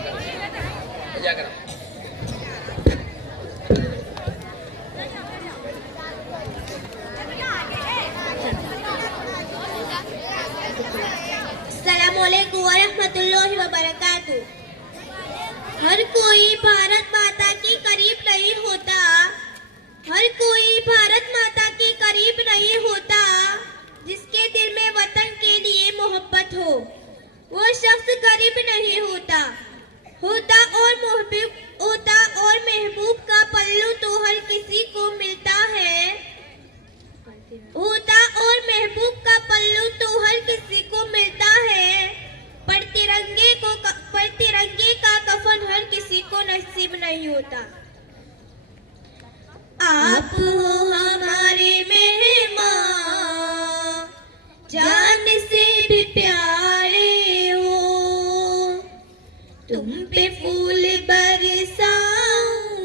दुआ करो करो। अस्सलामुअलैकुम वरहमतुल्लाहि वबरकातुहू। हर कोई भारत माता के करीब नहीं होता, हर कोई भारत माता के करीब नहीं होता। जिसके दिल में वतन के लिए मोहब्बत हो, वो शख्स गरीब नहीं होता। होता और महबूब का पल्लू तो हर किसी को मिलता है। होता और महबूब का पल्लू तो हर किसी को मिलता है, पर तिरंगे का कफन हर किसी को नसीब नहीं होता। आप हो हमारे मेहमान, जान से भी प्यारे हो। तुम पे फूल बरसाऊं,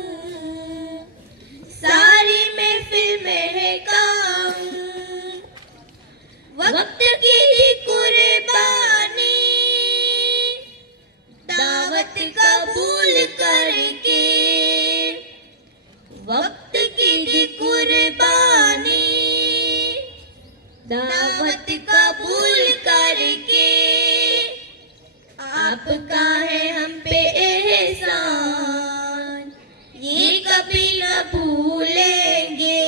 सारी महफिल महकाऊं। वक्त की कुर्बानी दावत कबूल करके, वक्त की कुर्बानी दावत कबूल करके। आपका है हम पे एहसान, ये कभी न भूलेंगे।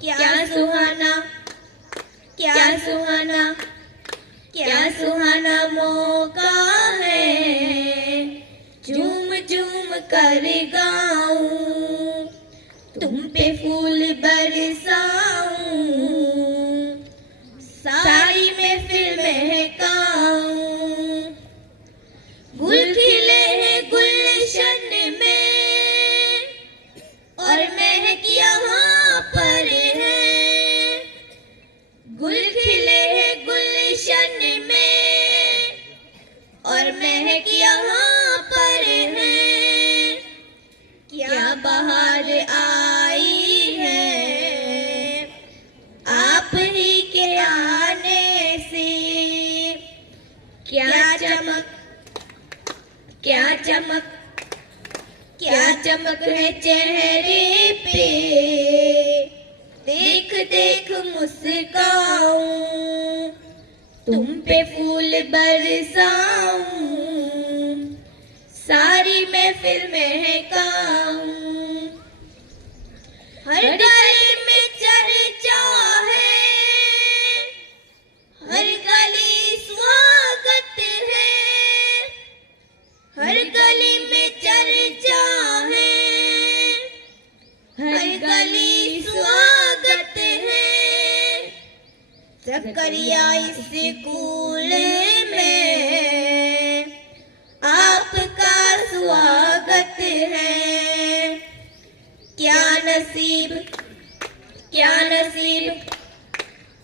क्या सुहाना, क्या सुहाना, क्या सुहाना मौका है, झूम झूम कर गाऊं। तुम पे फूल बरसाऊं, सारी महफिल महकाऊं। गुल खिले हैं गुलशन में और महक यहाँ पर है। गुल खिले हैं गुलशन में और महक यहाँ पर है। क्या बहार आई है आप ही के आने से। क्या चमक, क्या चमक, क्या चमक है चेहरे पे। देख देख मुस्काऊं, तुम पे फूल बरसाऊं, सारी महफिल महकाऊं। हर गली में चर्चा है, हर गली स्वागत है। हर गली में चर्चा है, हर गली स्वागत है। ज़करिया स्कूल में आपका स्वागत है। क्या नसीब, क्या नसीब,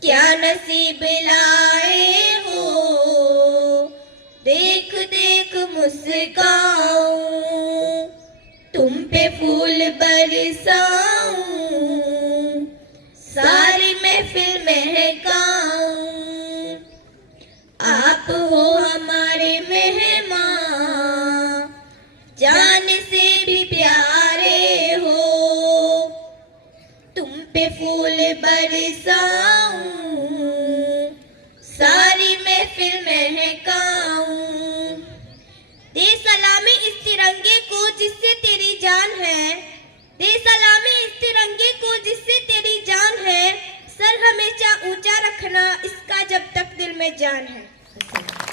क्या नसीब लाए हो। देख देख मुस्काऊं, तुम पे फूल बरसाऊं, सारी महफिल महकाऊं। आप हो हमारे मेहमान, जान से भी प्यारे हो। तुम पे फूल बरसाऊं, सारी महफिल महकाऊं। दे सलामी इस तिरंगे को जिससे तेरी जान है। दे सलामी इस तिरंगे को जिससे तेरी जान है। सर हमेशा ऊंचा रखना इसका जब तक दिल में जान है।